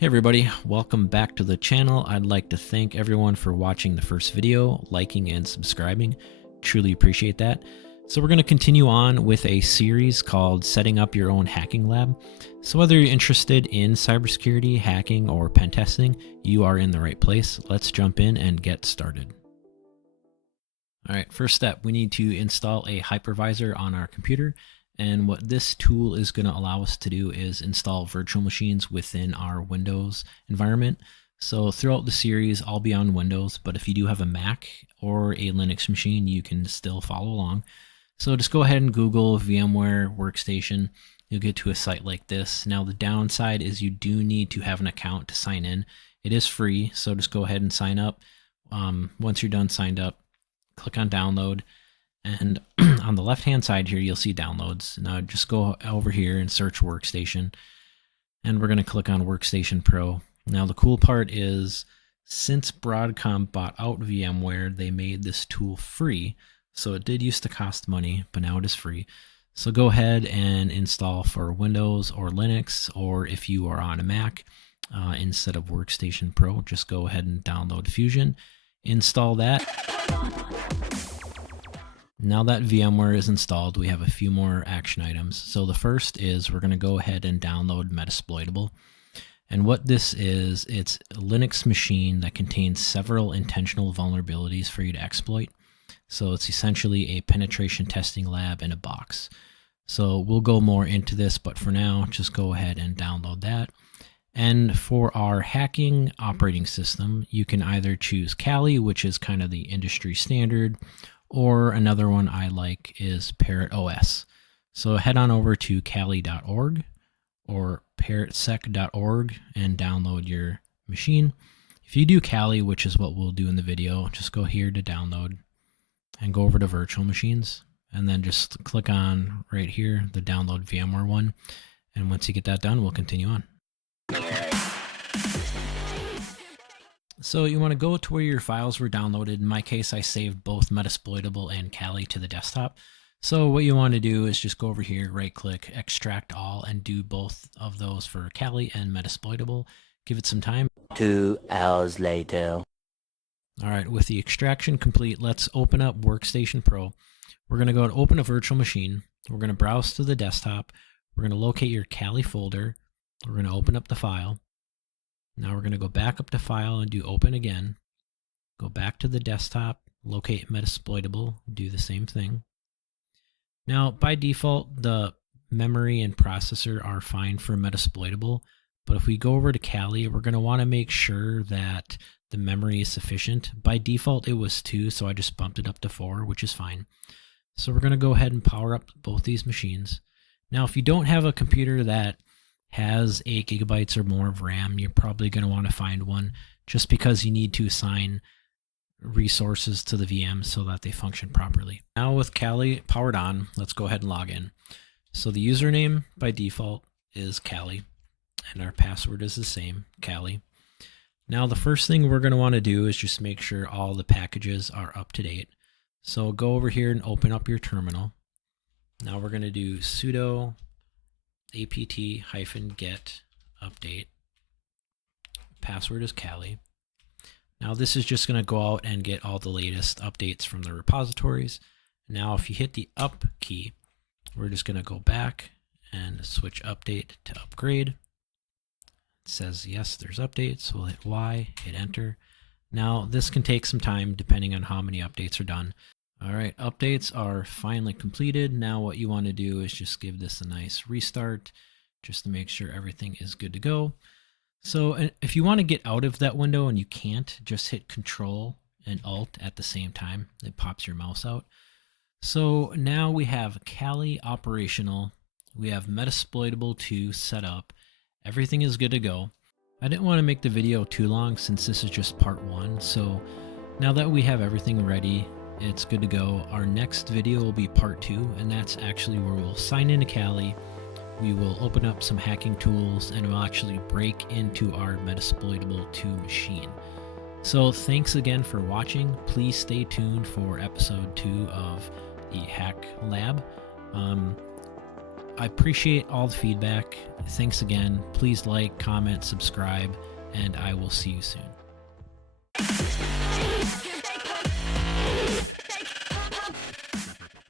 Hey everybody, welcome back to the channel. I'd like to thank everyone for watching the first video, liking and subscribing. Truly appreciate that. So we're going to continue on with a series called Setting Up Your Own Hacking Lab. So whether you're interested in cybersecurity, hacking, or pen testing, you are in the right place. Let's jump in and get started. All right, first step, we need to install a hypervisor on our computer. And what this tool is going to allow us to do is install virtual machines within our Windows environment. So throughout the series, I'll be on Windows, but if you do have a Mac or a Linux machine, you can still follow along. So just go ahead and Google VMware Workstation. You'll get to a site like this. Now the downside is you do need to have an account to sign in. It is free, so just go ahead and sign up. Once you're done signed up, click on download. And on the left hand side here, you'll see downloads. Now just go over here and search Workstation. And we're going to click on Workstation Pro. Now the cool part is, since Broadcom bought out VMware, they made this tool free. So it did used to cost money, but now it is free. So go ahead and install for Windows or Linux, or if you are on a Mac, instead of Workstation Pro, just go ahead and download Fusion, install that. Now that VMware is installed, we have a few more action items. So the first is we're going to go ahead and download Metasploitable. And what this is, it's a Linux machine that contains several intentional vulnerabilities for you to exploit. So it's essentially a penetration testing lab in a box. So we'll go more into this, but for now, just go ahead and download that. And for our hacking operating system, you can either choose Kali, which is kind of the industry standard, or another one I like is ParrotOS. So head on over to kali.org or parrotsec.org and download your machine. If you do Kali, which is what we'll do in the video, just go here to download and go over to virtual machines, and then just click on right here the download VMware one. And once you get that done, we'll continue on. So you want to go to where your files were downloaded. In my case, I saved both Metasploitable and Kali to the desktop. So what you want to do is just go over here, right click, extract all, and do both of those for Kali and Metasploitable. Give it some time. 2 hours later. All right, with the extraction complete, let's open up Workstation Pro. We're going to go and open a virtual machine. We're going to browse to the desktop. We're going to locate your Kali folder. We're going to open up the file. Now we're going to go back up to File and do Open again. Go back to the desktop, locate Metasploitable, do the same thing. Now by default, the memory and processor are fine for Metasploitable, but if we go over to Kali, we're going to want to make sure that the memory is sufficient. By default it was 2, so I just bumped it up to 4, which is fine. So we're going to go ahead and power up both these machines. Now if you don't have a computer that has 8 gigabytes or more of RAM, you're probably going to want to find one, just because you need to assign resources to the VM so that they function properly. Now with Kali powered on, let's go ahead and log in. So the username by default is Kali, and our password is the same, Kali. Now the first thing we're going to want to do is just make sure all the packages are up to date. So go over here and open up your terminal. Now we're going to do sudo apt-get update. Password is Kali. Now this is just going to go out and get all the latest updates from the repositories. Now if you hit the up key, we're just going to go back and switch update to upgrade. It says yes, there's updates. We'll hit Y, hit enter. Now this can take some time depending on how many updates are done. All right, updates are finally completed. Now what you want to do is just give this a nice restart just to make sure everything is good to go. So if you want to get out of that window and you can't, just hit Control and Alt at the same time. It pops your mouse out. So now we have Kali operational. We have Metasploitable 2 set up. Everything is good to go. I didn't want to make the video too long since this is just part 1. So now that we have everything ready, it's good to go. Our next video will be part 2, and that's actually where we'll sign into Kali. We will open up some hacking tools, and we'll actually break into our Metasploitable 2 machine. So thanks again for watching. Please stay tuned for episode 2 of the Hack Lab. I appreciate all the feedback. Thanks again. Please like, comment, subscribe, and I will see you soon.